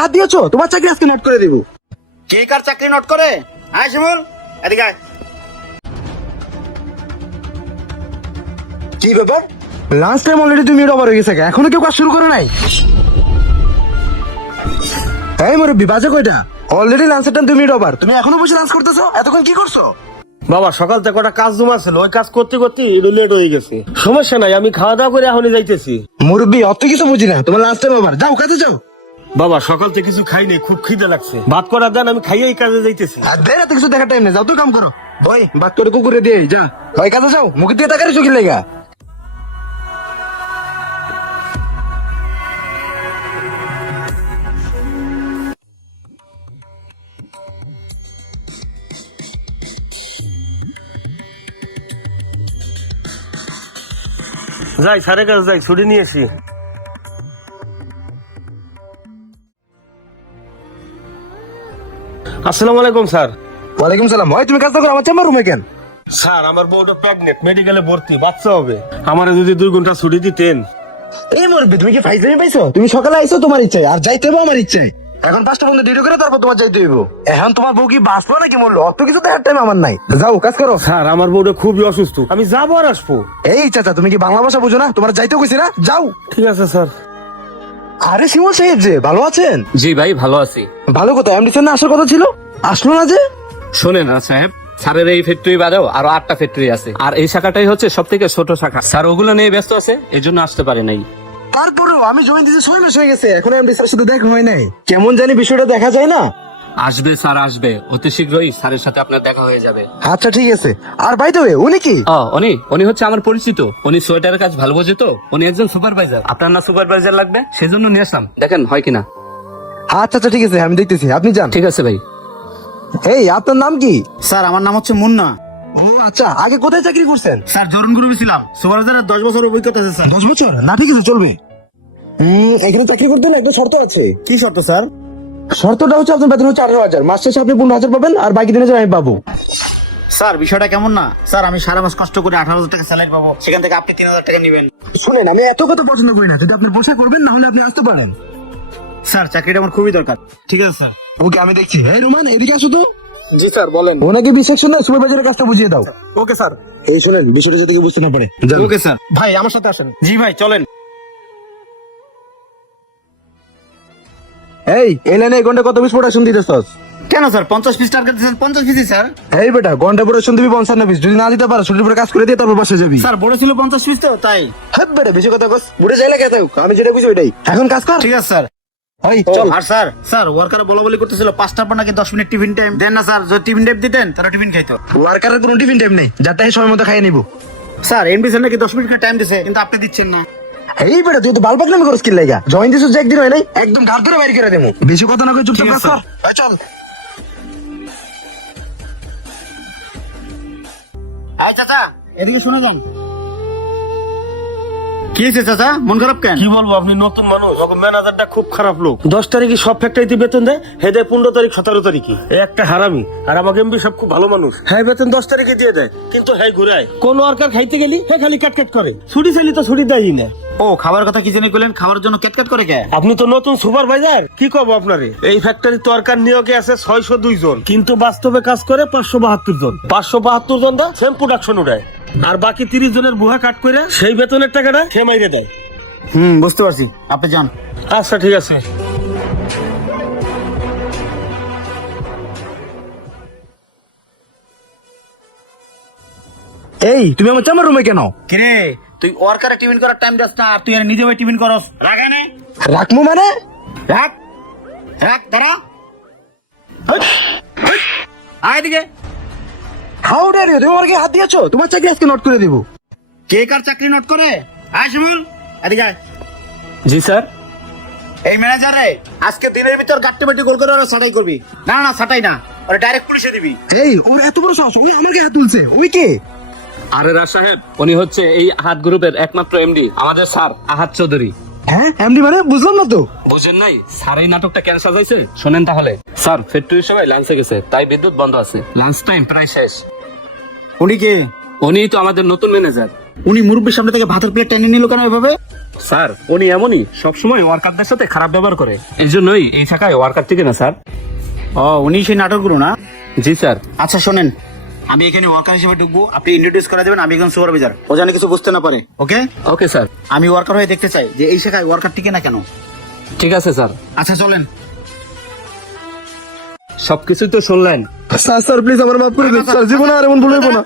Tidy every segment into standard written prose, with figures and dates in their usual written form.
হাত দিয়েছো, তোমার চাকরি আজকে নোট করে দেবো। কে কার চাকরি নোট করে? আয় শিমুল, এদিকে আয়। কি ব্যাপার? Lunch time already 2 minute over হয়ে গেছে, এখনো কেউ কাজ শুরু করে নাই? এই মুরব্বি, বাজে কয়টা? অলরেডি লাঞ্চের টাইম 2 মিনিট ওভার, তুমি এখনো বসে লাঞ্চ করতেছো? এতক্ষণ কি করছো? বাবা সকাল থেকে কটা কাজ জমা ছিল, ওই কাজ করতে করতে লেট হয়ে গেছে। সমস্যা নাই, আমি খাওয়া দাওয়া করে এখনই যাইতেছি। মুরব্বি অত কিছু বুঝি না, তোমার লাঞ্চ টাইম ওভার, যাও কাজে যাও। বাবা সকাল থেকে কিছু খাই নাই, খুব খিদে লাগছে, ভাত করার দেন, আমি খাইয়েই কাজে যাইতেছি। আর দেরি রাতে কিছু দেখার টাইম নেই, যাও তো কাম করো। ভাই বাদ করে কুকুরে দিয়ে যা, ভাই কাজে যাও, মুখে দিয়ে তাকারে চোখে লেগা। যাই স্যারের কাছে যাই, ছুটি নিয়ে আসি। আসসালামু আলাইকুম স্যার। ওয়ালাইকুম সালাম। ভাই তুমি কাজ করো আমার চেম্বার রুমে কেন? স্যার আমার বউটা প্রেগনেন্ট, মেডিকেলে ভর্তি, বাচ্চা হবে। আমারে যদি 2 ঘন্টা ছুটি দিতেন। এই মুরব্বি তুমি কি ফাইজলামি পাইছো? তুমি সকালে আইছো তোমার ইচ্ছায়, আর যাইতে হবে আমার ইচ্ছায়। এখন 5টা পর্যন্ত ডিউটি করে তারপর তোমার যাইতে হইব। এখন তোমার বউ কি বাঁচলো নাকি মরলো, অত কিছু দেখার টাইম আমার নাই। যাও কাজ করো। স্যার আমার বউটা খুবই অসুস্থ, আমি যাবো আর আসবো। এই চাচা, তুমি কি বাংলা ভাষা বুঝো না? তোমার যাইতে কইছি না, যাও। ঠিক আছে স্যার। আরে শিমুল সাহেব যে, ভালো আছেন? জি ভাই, ভালো আছি। ভালো কথা, এমডি স্যার না আসার কথা ছিল, আসলো না যে? শোনেন না সাহেব, স্যারের এই ফ্যাক্টরি বাদেও আরো 8টা ফ্যাক্টরি আছে, আর এই শাখাটাই হচ্ছে সব থেকে ছোট শাখা। স্যার ওগুলো নিয়ে ব্যস্ত আছে, এই জন্য আসতে পারে নাই। তারপরেও আমি জয়েন দিতে 6 মাস হয়ে গেছে, এখন এমডি স্যারের সাথে দেখা হয় নাই। কেমন জানি বিষয়টা দেখা যায় না? আসবে স্যার, আসবে অতি শীঘ্রই স্যারের সাথে আপনার দেখা হয়ে যাবে। আচ্ছা ঠিক আছে। আর বাই দ্য ওয়ে, উনি কি? উনি হচ্ছে আমার পরিচিত। উনি সোয়েটারের কাজ ভালো বোঝে তো, উনি একজন সুপারভাইজার। আপনার না সুপারভাইজার লাগবে, সেজন্য নিয়ে আসলাম, দেখেন হয় কিনা। আচ্ছা আচ্ছা ঠিক আছে, আমি দেখতেছি, আপনি যান। ঠিক আছে ভাই। এই আপনার নাম কি? স্যার আমার নাম হচ্ছে মুন্না। ও আচ্ছা, আগে কোথায় চাকরি করছেন? স্যার জরুন গ্রুপে ছিলাম, সুপারভাইজারের 10 বছর অভিজ্ঞতা আছে স্যার। 10 বছর? না ঠিক আছে, চলবে। এখানে চাকরি করতে হলে একটা শর্ত আছে। কি শর্ত স্যার? শর্তটা হচ্ছে আপনার বেতন হচ্ছে 18,000, মাস শেষে আপনি 15,000 পাবেন, আর বাকি দিনের জন্য আমি পাবো। স্যার বিষয়টা কেমন না? স্যার আমি সারা মাস কষ্ট করে 18,000 টাকা স্যালারি পাবো, সেখান থেকে আপনি 3,000 টাকা নেবেন। শুনেন, আমি এত কথা পছন্দ করি না, যদি আপনি বসে করবেন না হলে আপনি আসতে পারেন। স্যার চাকরিটা আমার খুবই দরকার। ঠিক আছে স্যার। ওকে আমি দেখছি। এই রোমান, এদিকে আসো তো। জি স্যার বলেন। ওনাকে বি সেকশনে সুপারভাইজারের কাজটা বুঝিয়ে দাও। Okay sir. এই শুনেন, বিষয়টা যাতে কেউ বুঝতে না পারে। যান। Okay sir. ভাই আমার সাথে আসেন। জি ভাই চলেন। এই লাইনে এই ঘন্টা কত পিস প্রোডাকশন দিতেছস? কেন স্যার 50 পিস টার্গেট দিয়েছেন? 50 পিসই স্যার। এই বেটা, ঘন্টা প্রোডাকশন দিবি 55 পিস, যদি না দিতে পারো ছুটির পরে কাজ করে দিয়ে তারপর বাসে যাবি। স্যার বড় ছিল 50 পিস তো তাই। হ্যাঁ বেটা, বেশি কথা কস, বুড়ে যাইলে কে থাকুক, আমি যেটা বুঝি ওইটাই। এখন কাজ কর। ঠিক আছে স্যার। এই চল। চল। আর স্যার ওয়ার্কার বলা করতেছিল 5টার পর নাকি 10 মিনিট টিফিন টাইম দেন না স্যার। যদি টিফিন টাইম দিতেন তারা টিফিন খাইতো। ওয়ার্কারের কোনো টিফিন টাইম নেই, যার টাইম সময় মতো খাইয়ে নিব। স্যার এমডি স্যার নাকি 10 মিনিট টাইম দিছে, কিন্তু আপনি দিচ্ছেন না। এই বেটা, তুই তো বাল পাকনামি করছিস কি লাগা? জয়েন দিছিস যে একদিন হয় নাই, একদম ঘাট ধরে বাইরে করে দেবো। বেশি কথা না কই চুপচাপ ঠিক কাজ আছে, কর। এই চল। এই চাচা এদিকে শুনে যান। কি হয়েছে চাচা, মন খারাপ কেন? কি বলবো, আপনি নতুন মানুষ, ম্যানেজারটা খুব খারাপ লোক। 10 তারিখে সব ফ্যাক্টরিতে বেতন দেয়, হে দেয় 15 তারিখ 17 তারিখে। একটা হারামি। আর আমাকে এমপি সব খুব ভালো মানুষ, হ্যাঁ বেতন 10 তারিখে দিয়ে দেয়, কিন্তু হ্যাঁ ঘুরায়। কোন ওয়ার্কার খাইতে গেলি হ্যাঁ খালি কাট করে, ছুটি চাইলি তো ছুটি দেয়ই না। ও খাবার কথা কি জানি কইলেন, খাবারের জন্য কেটকাট করে কে? আপনি তো নতুন সুপারভাইজার, কি কব আপনারে। এই ফ্যাক্টরি ওয়ার্কার নিয়োগে আছে 602 জন, কিন্তু বাস্তবে কাজ করে 572 জন। 572 জন দা সেম প্রোডাকশন উঠায়, আর বাকি 30 জনের বুহা কাট করে সেই বেতনের টাকাটা সে মাইরে দেয়। বুঝতে পারছি, আপনি যান। আচ্ছা ঠিক আছে। এই তুমি আমার চেম্বার রুমে কেন? কিরে তুই ওয়ার্কারে টিফিন করার টাইম দাস না, আর তুই আর নিজে টিফিন করস? রাখা নে। রাখমু মানে? রাখ রাখ দাঁড়া। আয় দিকে। হাউ ডেয়ার ইউ, তুমি আমার গায়ে হাত দিয়েছো, তোমার চাকরি আজকে নোট করে দেবো। কে কার চাকরি নোট করে? আয় শিমুল, এদিকে আয়। জি স্যার। এই ম্যানেজার রে, আজকে দিনের ভিতর গাট্টি বাটি গোল করে ওরা ছাটাই করবি। না না ছাটাই না, ওরা ডাইরেক্ট পুলিশে দিবি। এই ওর এত বড় সাহস, ওই আমার গায়ে হাত তুলছে, ওই কে? আরে রাজ সাহেব, উনি হচ্ছে এই আহাদ গ্রুপের একমাত্র এমডি, আমাদের স্যার আহাদ চৌধুরী। হ্যাঁ এমডি মানে? বুঝলাম না তো। বুঝেন নাই? স্যার এই নাটকটা কেন সাজাইছে শোনেন তাহলে। স্যার ফ্যাক্টরির সবাই লাঞ্চে গেছে, তাই বিদ্যুৎ বন্ধ আছে, লাঞ্চ টাইম প্রায় শেষ। উনি কে? উনি তো আমাদের নতুন ম্যানেজার। উনি মুরব্বীর সামনে থেকে ভাতের প্লেট টেনে নিল কেন এভাবে? স্যার উনি এমনই সবসময় ওয়ার্কারদের সাথে খারাপ ব্যবহার করে, এই জন্যই এই শাখায় ওয়ার্কার থেকে না স্যার। ও উনি সেই নাটকগুলো না? জি স্যার। আচ্ছা শোনেন, আমি এখানে ওয়ার্কার হিসেবে ঢুকবো, আপনি ইন্ট্রোডিউস করে দেবেন, আমি একজন সুপারভাইজার, ও জানে কিছু বুঝতে না পারে। ওকে? Okay sir. আমি ওয়ার্কার হয়ে দেখতে চাই যে এই শাখায় ওয়ার্কার টিকে না কেন। ঠিক আছে স্যার। আচ্ছা চলেন। সবকিছু তো শুনলেন। স্যার প্লিজ আমার মাফ করে দিন স্যার, জীবনে আর এমন ভুল হইব না।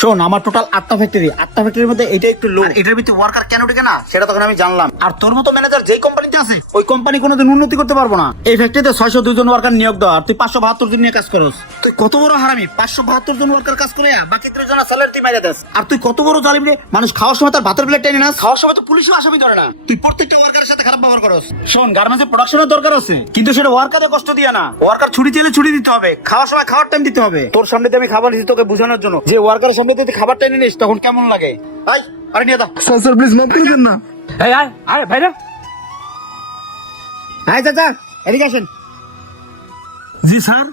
শোন, আমার টোটাল 8টা ফ্যাক্টরি, 8টা ফ্যাক্টরির মধ্যে এটা একটু লো, এটার ভিতরে ওয়ার্কার কেন টিকে না সেটা তখন আমি জানলাম। আর তোর মতো ম্যানেজার যেই কোম্পানিতে আছে ওই কোম্পানি কোনোদিন উন্নতি করতে পারবো না। এই ফ্যাক্টরিতে 602 জন ওয়ার্কার নিয়োগ দেওয়া, আর তুই 572 জন নিয়ে কাজ করস। তুই কত বড় হারামি, 572 জন ওয়ার্কার কাজ করে বাকি 3 জনের স্যালারি তুই মাইরা দেস। আর তুই কত বড় জালিম রে, মানুষ খাওয়ার সময় তার ভাতের প্লেট টেনে না, খাওয়ার সময় তো পুলিশও আসামি ধরে না। তুই প্রত্যেকটা ওয়ার্কারের সাথে খারাপ ব্যবহার করস। শোন, গার্মেন্টসে প্রোডাকশনের দরকার আছে, কিন্তু সেটা ওয়ার্কারে কষ্ট দিয়ে না। ওয়ার্কার ছুটি চাইলে ছুটি দিতে হবে, খাওয়ার সময় খাওয়ার টাইম দিতে হবে। তোর সামনে দিয়ে আমি খাবার দিচ্ছি তোকে বোঝানোর জন্য, যে ওয়ার্কারের সামনে দিয়ে খাবার টেনে নিস তখন কেমন লাগে। ভাই আরে নিয়ে দাও। স্যার প্লিজ মাফ করে দেন না। এই আয় আয় ভাইরা। হাই চাচা, এদিকে আসেন। জি স্যার।